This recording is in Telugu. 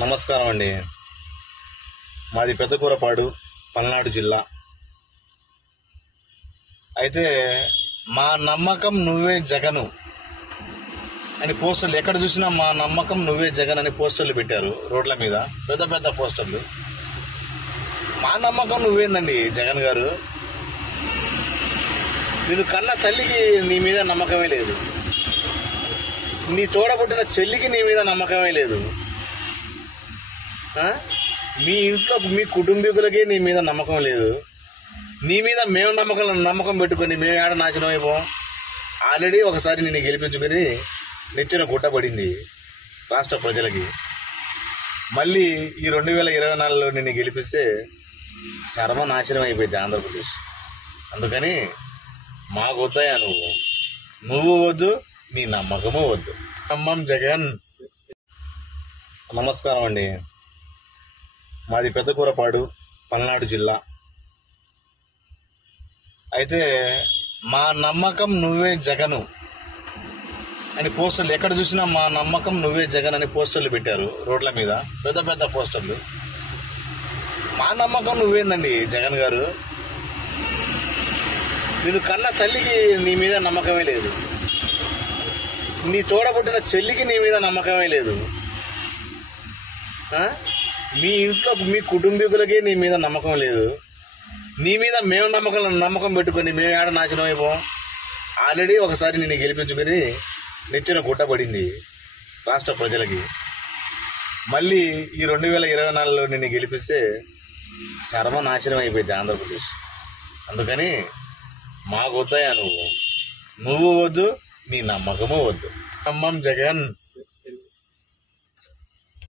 నమస్కారం అండి. మాది పెద్దకూరపాడు, పల్నాడు జిల్లా. అయితే మా నమ్మకం నువ్వే జగను అని పోస్టర్లు ఎక్కడ చూసినా మా నమ్మకం నువ్వే జగన్ అని పోస్టర్లు పెట్టారు రోడ్ల మీద, పెద్ద పెద్ద పోస్టర్లు. మా నమ్మకం నువ్వేందండి జగన్ గారు? నేను కన్న తల్లికి నీ మీద నమ్మకమే లేదు, నీ తోడబుట్టిన చెల్లికి నీ మీద నమ్మకమే లేదు, మీ ఇంట్లో మీ కుటుంబీకులకే నీ మీద నమ్మకం లేదు. నీ మీద మేము నమ్మకం పెట్టుకుని మేము ఏడ నాశనం అయిపోం. ఆల్రెడీ ఒకసారి నిన్ను గెలిపించుకుని నెచ్చిన గుట్టపడింది రాష్ట్ర ప్రజలకి. మళ్ళీ ఈ 2024లో నిన్ను గెలిపిస్తే సర్వనాశనం అయిపోయింది ఆంధ్రప్రదేశ్. అందుకని మాకు వద్దయా, నువ్వు వద్దు, నీ నమ్మకము వద్దు. నమ్మం జగన్. నమస్కారం అండి. మాది పెద్దకూరపాడు, పల్నాడు జిల్లా. అయితే మా నమ్మకం నువ్వే జగను అని పోస్టర్లు ఎక్కడ చూసినా మా నమ్మకం నువ్వే జగన్ అని పోస్టర్లు పెట్టారు రోడ్ల మీద, పెద్ద పెద్ద పోస్టర్లు. మా నమ్మకం నువ్వేందండి జగన్ గారు? నేను కన్న తల్లికి నీ మీద నమ్మకమే లేదు, నీ తోడబుట్టిన చెల్లికి నీ మీద నమ్మకమే లేదు, మీ ఇంట్లో మీ కుటుంబీకులకే నీ మీద నమ్మకం లేదు. నీ మీద మేము నమ్మకం పెట్టుకుని మేము ఏడ నాశనం అయిపోం. ఆల్రెడీ ఒకసారి నిన్ను గెలిపించుకుని నెచ్చిన గుట్టపడింది రాష్ట్ర ప్రజలకి. మళ్ళీ ఈ 2024లో నిన్ను గెలిపిస్తే సర్వనాశనం అయిపోయింది ఆంధ్రప్రదేశ్. అందుకని మాకు వద్దయా, నువ్వు వద్దు, నీ నమ్మకము వద్దు. నమ్మం జగన్.